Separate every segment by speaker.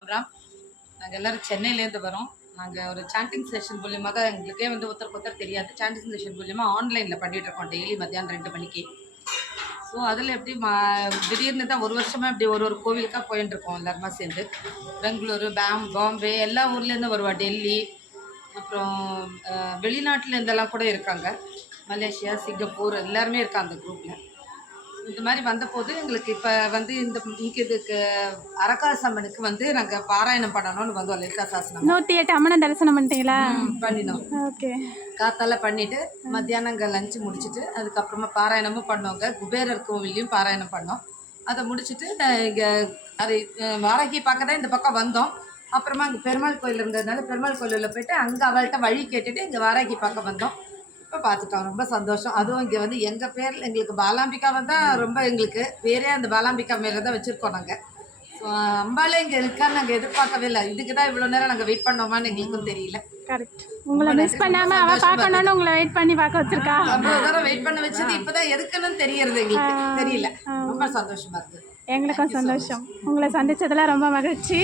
Speaker 1: ராம். நாங்கள் எல்லோரும் சென்னையிலேருந்து வரோம். நாங்கள் ஒரு சாண்டிங் செஷன் மூலியமாக தான் எங்களுக்கே வந்து ஒருத்தருக்கு தெரியாது. சாண்டிங் செஷன் மூலியமாக ஆன்லைனில் பண்ணிகிட்ருக்கோம் டெய்லி மத்தியானம் 2 மணிக்கு. ஸோ அதில் எப்படி திடீர்னு தான் ஒரு வருஷமாக இப்படி ஒரு கோவிலுக்காக போயின்ட்டுருக்கோம் எல்லாருமா சேர்ந்து. பெங்களூரு, பாம்பே எல்லா ஊர்லேருந்து வருவா. டெல்லி, அப்புறம் வெளிநாட்டிலேருந்தெல்லாம் கூட இருக்காங்க. மலேசியா, சிங்கப்பூர் எல்லாருமே இருக்காங்க அந்த குரூப்பில். இந்த மாதிரி வந்தபோது எங்களுக்கு இப்போ வந்து இங்கே இதுக்கு அரக்காசம்மனுக்கு வந்து நாங்கள் பாராயணம் பண்ணணும்னு வந்தோம். லலிதா சாஸ்திரம்
Speaker 2: 108 அம்மனை தரிசனம் பண்ணிட்டீங்களா?
Speaker 1: பண்ணினோம்.
Speaker 2: ஓகே.
Speaker 1: காத்தால பண்ணிவிட்டு மத்தியானம் அங்கே லஞ்சு முடிச்சுட்டு அதுக்கப்புறமா பாராயணமும் பண்ணோங்க. குபேரர் கோவில்லையும் பாராயணம் பண்ணோம். அதை முடிச்சுட்டு இங்கே அது வாராகி பார்க்க தான் இந்த பக்கம் வந்தோம். அப்புறமா அங்கே பெருமாள் கோயில் இருந்ததுனால பெருமாள் கோயிலில் போய்ட்டு அங்கே அவள்கிட்ட வழி கேட்டுட்டு இங்கே வாராகி பார்க்க வந்தோம். இப்போ பார்த்துட்டோம். ரொம்ப சந்தோஷம். அதுவும் இங்கே வந்து எங்கள் பேரில் எங்களுக்கு பாலாம்பிகாவை தான் ரொம்ப எங்களுக்கு வேறே அந்த பாலாம்பிகா மேலே தான் வச்சுருக்கோம் நாங்கள். ஸோ அம்பாலே இங்கே இருக்கான்னு நாங்கள் எதிர்பார்க்கவே இல்லை. இதுக்கு தான் இவ்வளோ நேரம் நாங்கள் வெயிட் பண்ணோமான்னு எங்களுக்கும் தெரியல.
Speaker 2: கரெக்ட். உங்களை மிஸ் பண்ணாமல் அவள் பார்க்கணுன்னு உங்களை வெயிட் பண்ணி பார்க்க வச்சிருக்கா.
Speaker 1: அவ்வளோ நேரம் வெயிட் பண்ண வச்சது இப்போ தான் எதுக்குன்னு தெரியறது எங்களுக்கு தெரியல. ரொம்ப சந்தோஷமாக இருக்குது.
Speaker 2: எங்களுக்கும் சந்தோஷம். உங்களை சந்திச்சதுல ரொம்ப மகிழ்ச்சி.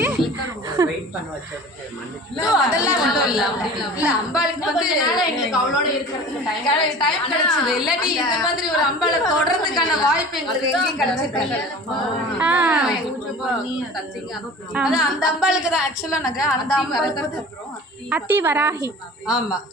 Speaker 1: அதெல்லாம் ஒன்றும் இல்லை. இல்லை அம்பாளுக்கு வந்து எங்களுக்கு அவளோட இருக்கிறதுக்கு டைம் கிடைச்சது. இல்லாட்டி இந்த மாதிரி ஒரு அம்பாளை தொடர்றதுக்கான வாய்ப்பு எங்களுக்கு எங்கேயும் கிடைச்சிருக்காங்க. அதான் அந்த அம்பாளுக்கு தான் ஆக்சுவலாக நாங்கள் அந்த அம்பாளுக்கு
Speaker 2: அத்தி வராகி.
Speaker 1: ஆமாம்.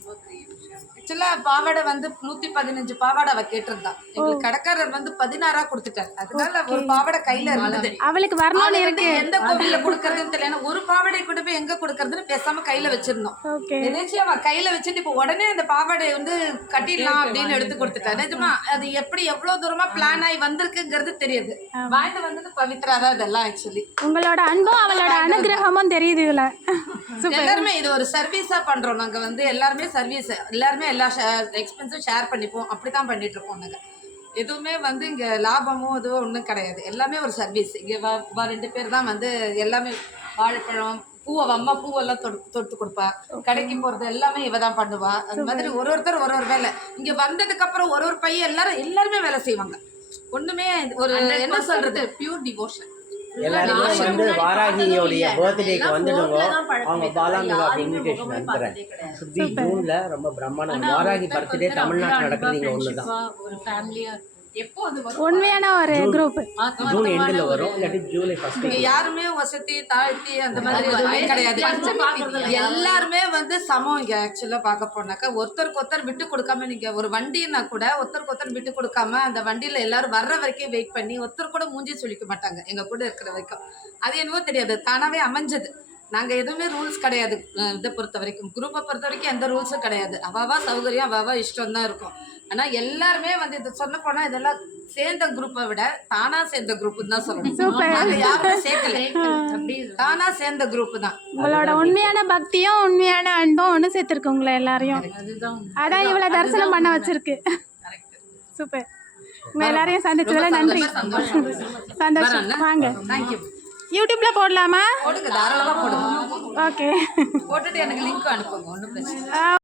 Speaker 1: ஆக்சுவலாக பாவாடை வந்து 115 பாவாடை அவள் கேட்டிருந்தான். எங்களுக்கு கடைக்காரர் வந்து 16 கொடுத்துட்டார். அதனால ஒரு பாவாடை கையில இருந்தது.
Speaker 2: அவளுக்கு வரணும்னு இருக்கு. எந்த
Speaker 1: கோவில்ல கொடுக்கறதுன்னு தெரியல. ஒரு பாவாடை கொண்டு போய் எங்க கொடுக்கறதுன்னு பேசாம கையில வச்சிருந்தோம். எதாச்சும் அவன் கையில வச்சுட்டு இப்போ உடனே அந்த பாவாடை வந்து கட்டிடலாம் அப்படின்னு எடுத்து கொடுத்துட்டா. நிஜமா அது எப்படி எவ்வளவு தூரமா பிளான் ஆகி வந்திருக்குங்கிறது தெரியுது. வாய்ந்து வந்தது பவித்ரா தான் இதெல்லாம். ஆக்சுவலி உங்களோட
Speaker 2: அன்பும் அவளோட அனுகிரகமும் தெரியுது இதுல.
Speaker 1: எல்லாருமே இது ஒரு சர்வீஸா பண்றோம். நாங்க வந்து எல்லாருமே சர்வீஸ், எல்லாருமே எல்லா எக்ஸ்பென்ஸும் ஷேர் பண்ணிப்போம். அப்படி தான் பண்ணிட்டு இருக்கோம் நாங்கள். எதுவுமே வந்து இங்கே லாபமும் எதுவும் ஒன்றும் கிடையாது. எல்லாமே ஒரு சர்வீஸ். இங்கே 2 பேர் தான் வந்து எல்லாமே வாழைப்பழம் அம்மா பூவெல்லாம் தொடுத்து கொடுப்பா. கடைக்கு போகிறது எல்லாமே இவ தான் பண்ணுவா. அந்த மாதிரி ஒருத்தர் ஒரு வேலை. இங்கே வந்ததுக்கப்புறம் ஒரு பையன் எல்லாருமே வேலை செய்வாங்க. ஒன்றுமே ஒரு என்ன சொல்கிறது, பியூர் டிவோஷன்.
Speaker 3: எல்லாருமே வந்து வாராகியோடைய பர்த்டேக்கு வந்துடுங்க. அவங்க பாலாம்பிகா இன்விடேஷன் அனுப்புறேன். சுத்தி ஜூன்ல ரொம்ப பிரம்மாண்டம் வாராகி பர்த்டே தமிழ்நாட்டில் நடக்குது. இங்க ஒண்ணுதான்
Speaker 1: ஒரு ஃபேமிலியா
Speaker 2: உண்மையான ஒரு குரூப்.
Speaker 3: ஜூன் எண்டில் வரும், இல்லாட்டி ஜூலை ஃபர்ஸ்ட்.
Speaker 1: யாருமே வசதி தாழ்த்தி அந்த மாதிரி எதுவுமே கிடையாது. எல்லாருமே வந்து சமம். இங்க ஆக்சுவலா பார்க்க போனாக்கா ஒருத்தருக்கு ஒருத்தர் விட்டு கொடுக்காம, நீங்க ஒரு வண்டின்னா கூட ஒருத்தருக்கு ஒருத்தர் விட்டு கொடுக்காம அந்த வண்டியில எல்லாரும் வர்ற வரைக்கும் வெயிட் பண்ணி ஒருத்தர் கூட மூஞ்சி சொல்லிக்க மாட்டாங்க எங்க கூட இருக்கிற வரைக்கும். அது என்னவோ தெரியாது, தானாவே அமைஞ்சது. நாங்கள் எதுவுமே ரூல்ஸ் கிடையாது. இதை பொறுத்த வரைக்கும், குரூப்பை பொறுத்த வரைக்கும் எந்த ரூல்ஸும் கிடையாது. அவாவா சௌகரியம் அவாவா இஷ்டம் தான் இருக்கும். ஆனால் எல்லாருமே வந்து இதை சொல்ல போனால் இதெல்லாம் சேர்ந்த குரூப்பை விட தானா சேர்ந்த குரூப்பு தான் சொல்லணும். யாருமே சேர்க்கல, தானா சேர்ந்த குரூப்பு தான்.
Speaker 2: உங்களோட உண்மையான பக்தியும் உண்மையான அன்பும் ஒன்று சேர்த்துருக்கு உங்களை எல்லாரையும். அதான் இவ்வளோ தரிசனம் பண்ண வச்சிருக்கு. சூப்பர். உங்க எல்லாரையும் சந்திச்சதுல நன்றி. சந்தோஷம். வாங்க.
Speaker 1: தேங்க்யூ.
Speaker 2: யூடியூப்ல போடலாமா?
Speaker 1: போடுங்க, தாராளமாக போடுங்க.
Speaker 2: ஓகே.
Speaker 1: போட்டுட்டு எனக்கு லிங்க் அனுப்புங்க, ஒன்றும் பிரச்சனை.